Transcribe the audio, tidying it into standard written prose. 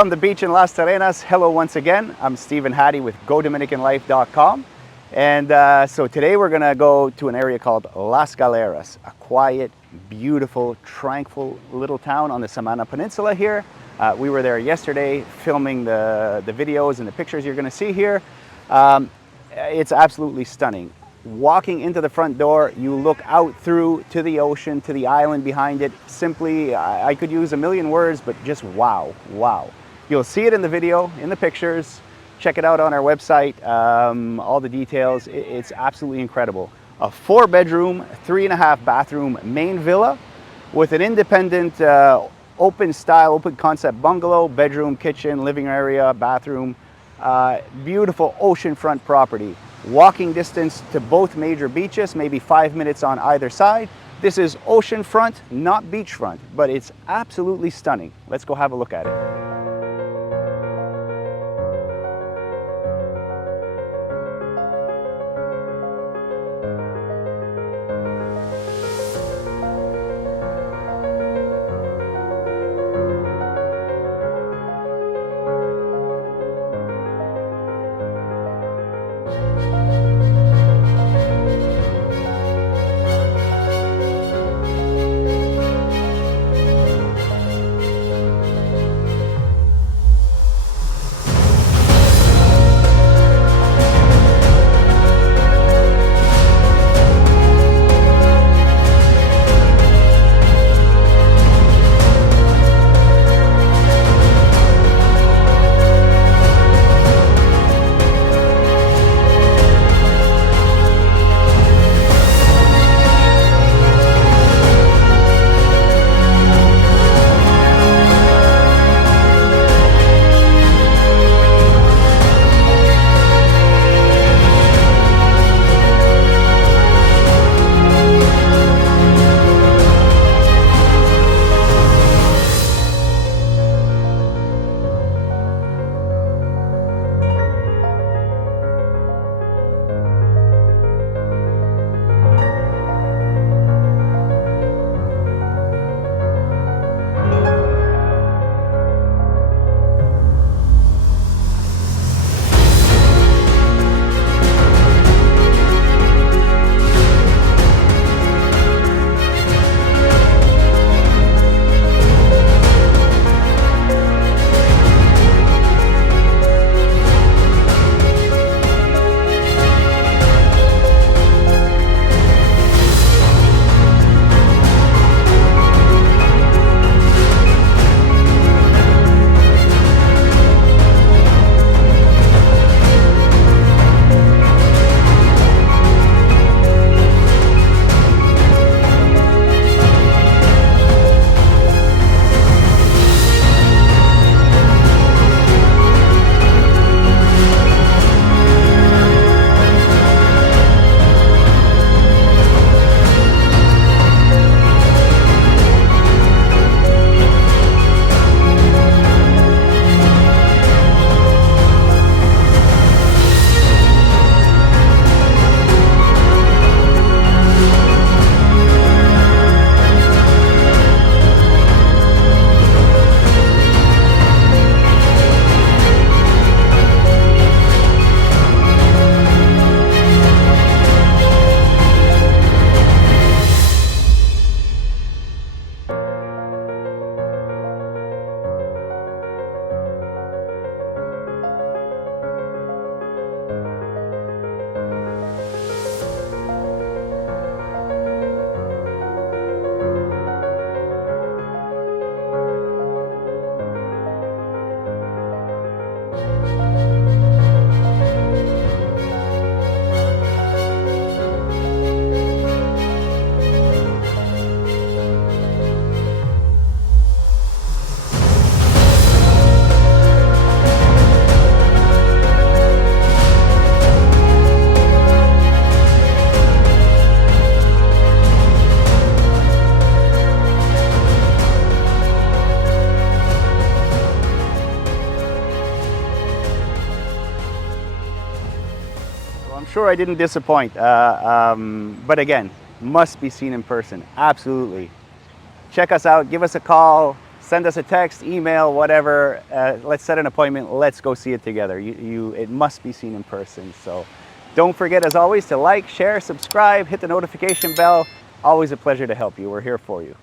From the beach in Las Galeras, hello once again. I'm Stephen Hattie with GoDominicanLife.com. And so today we're gonna go to an area called Las Galeras, a quiet, beautiful, tranquil little town on the Samaná peninsula here. We were there yesterday filming the videos and the pictures you're gonna see here. It's absolutely stunning. Walking into the front door, you look out through to the ocean, to the island behind it. Simply, I could use a million words, but just wow, wow. You'll see it in the video, in the pictures. Check it out on our website, all the details. It's absolutely incredible. A 4-bedroom, 3.5 bathroom main villa with an independent open style, open concept bungalow, bedroom, kitchen, living area, bathroom. Beautiful oceanfront property. Walking distance to both major beaches, maybe 5 minutes on either side. This is oceanfront, not beachfront, but it's absolutely stunning. Let's go have a look at it. sure I didn't disappoint. But again, must be seen in person. Absolutely. Check us out. Give us a call. send us a text, email, whatever. Let's set an appointment. Let's go see it together. It must be seen in person. So don't forget, as always, to like, share, subscribe, hit the notification bell. Always a pleasure to help you. We're here for you.